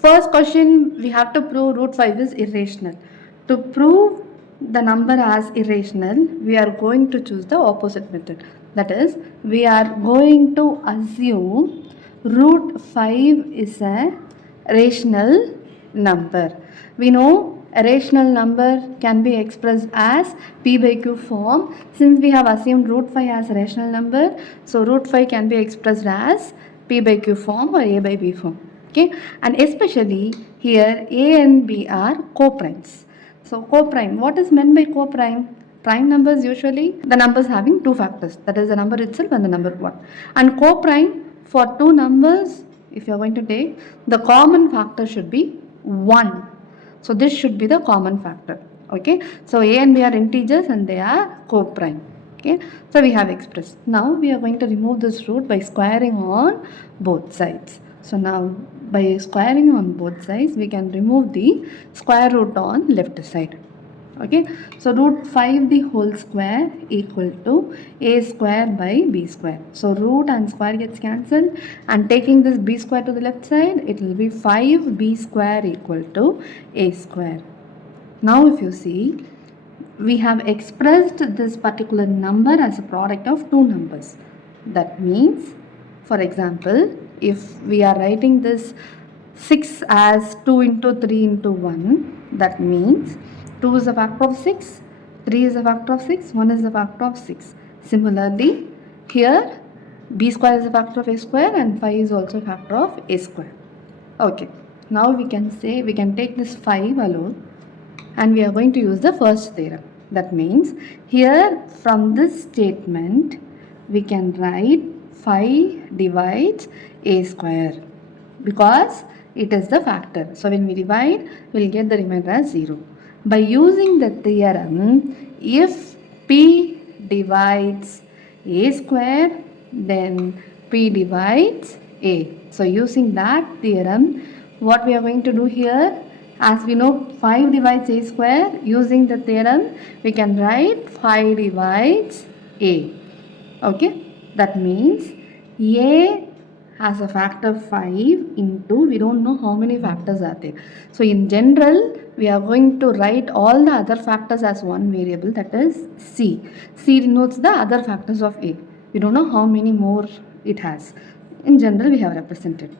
First question, we have to prove root 5 is irrational. To prove the number as irrational, we are going to choose the opposite method. That is, we are going to assume root 5 is a rational number. We know a rational number can be expressed as p by q form. Since we have assumed root 5 as a rational number, so root 5 can be expressed as p by q form or a by b form. Okay, and especially here a and b are coprimes. So coprime, what is meant by coprime? Prime numbers usually the numbers having two factors, that is the number itself and the number 1. And coprime, for two numbers, if you are going to take, the common factor should be 1. So this should be the common factor. Okay, so a and b are integers and they are coprime. Okay, so we have expressed. Now we are going to remove this root by squaring on both sides. So now by squaring on both sides, we can remove the square root on left side. Okay, so root 5 the whole square equal to a square by b square. So root and square gets cancelled, and taking this b square to the left side, it will be 5b square equal to a square. Now if you see, we have expressed this particular number as a product of two numbers. That means, for example, if we are writing this 6 as 2 into 3 into 1, that means 2 is a factor of 6, 3 is a factor of 6, 1 is a factor of 6. Similarly, here b square is a factor of a square and 5 is also a factor of a square. Okay, now we can say, we can take this 5 alone and we are going to use the first theorem. That means here from this statement we can write 5 divides a square because it is the factor. So when we divide, we will get the remainder as 0. By using the theorem, if p divides a square, then p divides a. So using that theorem, what we are going to do here, as we know 5 divides a square, using the theorem, we can write 5 divides a. Okay, that means a has a factor 5 into, we don't know how many factors are there. So in general, we are going to write all the other factors as one variable, that is c. C denotes the other factors of a. We don't know how many more it has. In general, we have represented.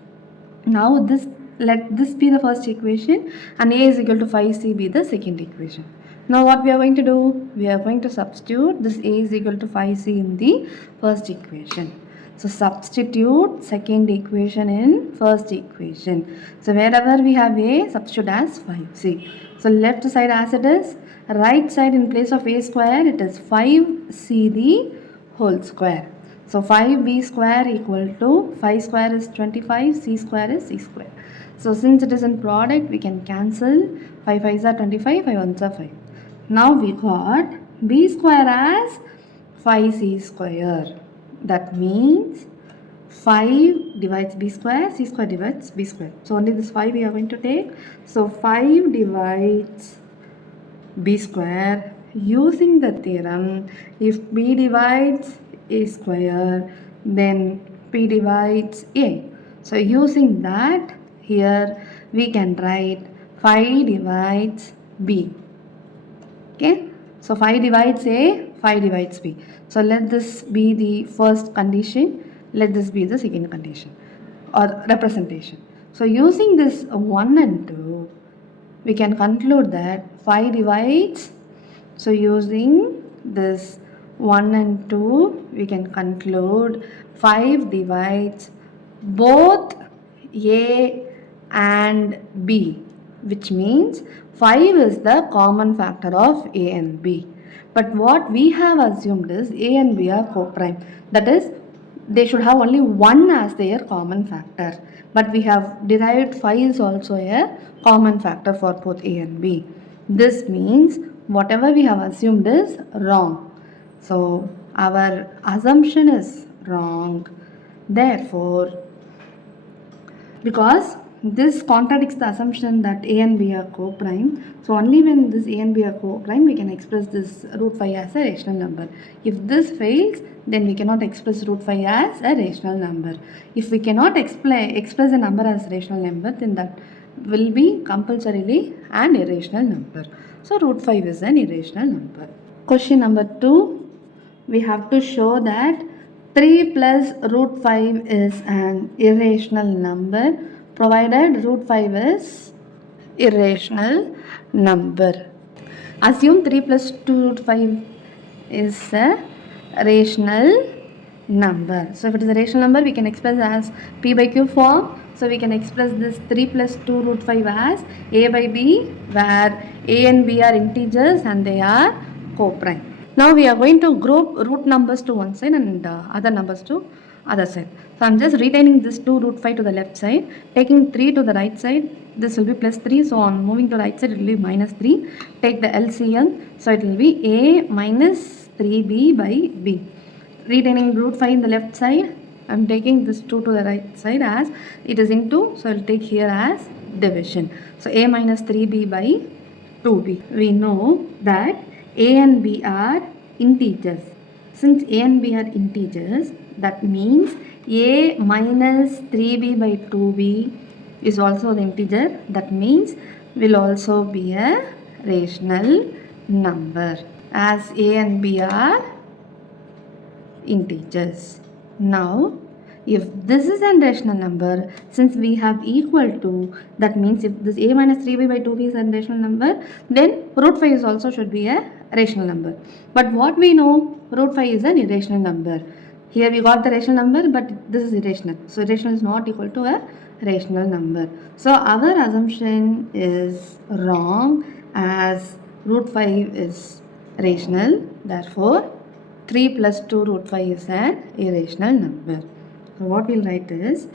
Now this, let this be the first equation and a is equal to 5c be the second equation. Now what we are going to do? We are going to substitute this a is equal to 5c in the first equation. So substitute second equation in first equation. So wherever we have a, substitute as 5c. So left side as it is, right side in place of a square, it is 5c the whole square. So 5b square equal to 5 square is 25, c square is c square. So since it is in product, we can cancel 5 5s are 25, 5 1s are 5. Now we got b square as 5c square. That means 5 divides b square, c square divides b square. So only this 5 we are going to take. So 5 divides b square using the theorem. If b divides a square, then p divides a. So using that, here we can write 5 divides b. Okay, so 5 divides a, 5 divides b. So let this be the first condition, let this be the second condition or representation. So using this 1 and 2, we can conclude that 5 divides, so using this 1 and 2, we can conclude 5 divides both a and b, which means 5 is the common factor of a and b. But what we have assumed is a and b are coprime. That is, they should have only 1 as their common factor. But we have derived 5 is also a common factor for both a and b. This means whatever we have assumed is wrong. So our assumption is wrong. Therefore, because this contradicts the assumption that a and b are coprime, so only when this a and b are coprime, we can express this root 5 as a rational number. If this fails, then we cannot express root 5 as a rational number. If we cannot express a number as a rational number, then that will be compulsorily an irrational number. So root 5 is an irrational number. Question number 2, we have to show that 3 plus root 5 is an irrational number provided root 5 is irrational number. Assume 3 plus 2 root 5 is a rational number. So if it is a rational number, we can express as p by q form. So we can express this 3 plus 2 root 5 as a by b, where a and b are integers and they are co-prime. Now we are going to group root numbers to one side and other numbers to other side. So I am just retaining this 2 root 5 to the left side, taking 3 to the right side. This will be plus 3. So on moving to the right side, it will be minus 3. Take the LCM. So it will be a minus 3b by b. Retaining root 5 in the left side, I am taking this 2 to the right side as it is into. So I will take here as division. So a minus 3b by 2b. We know that a and b are integers. Since a and b are integers, that means a minus 3b by 2b is also the integer. That means will also be a rational number, as a and b are integers. Now if this is a rational number, since we have equal to, that means if this a minus 3b by 2b is a rational number, then root 5 is also should be a rational number. But what we know, root 5 is an irrational number. Here we got the rational number, but this is irrational. So irrational is not equal to a rational number. So our assumption is wrong, as root 5 is rational. Therefore 3 plus 2 root 5 is an irrational number. So what we'll write is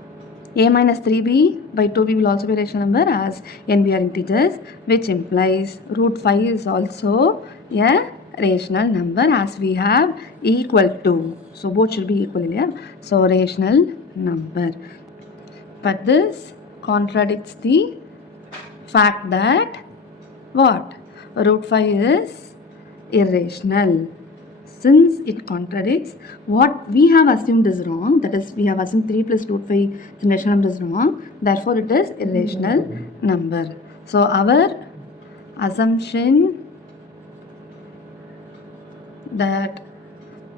a minus 3b by 2b will also be a rational number, as a and b are integers, which implies root 5 is also a rational number, as we have equal to. So both should be equal, yeah? So rational number. But this contradicts the fact that what? Root 5 is irrational. Since it contradicts what we have assumed is wrong, that is, we have assumed 3 plus root 5 is rational number is wrong, therefore it is irrational number. So our assumption that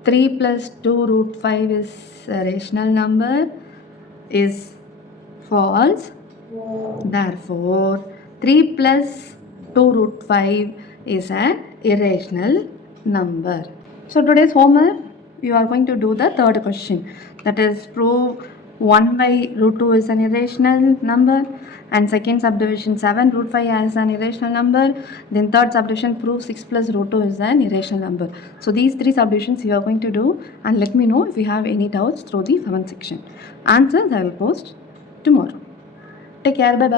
3 plus 2 root 5 is a rational number is false. Therefore 3 plus 2 root 5 is an irrational number. So today's homework, you are going to do the third question, that is prove 1 by root 2 is an irrational number, and second subdivision 7 root 5 as an irrational number, then third subdivision prove 6 plus root 2 is an irrational number. So these three subdivisions you are going to do, and let me know if you have any doubts through the comment section. Answers I will post tomorrow. Take care, bye bye.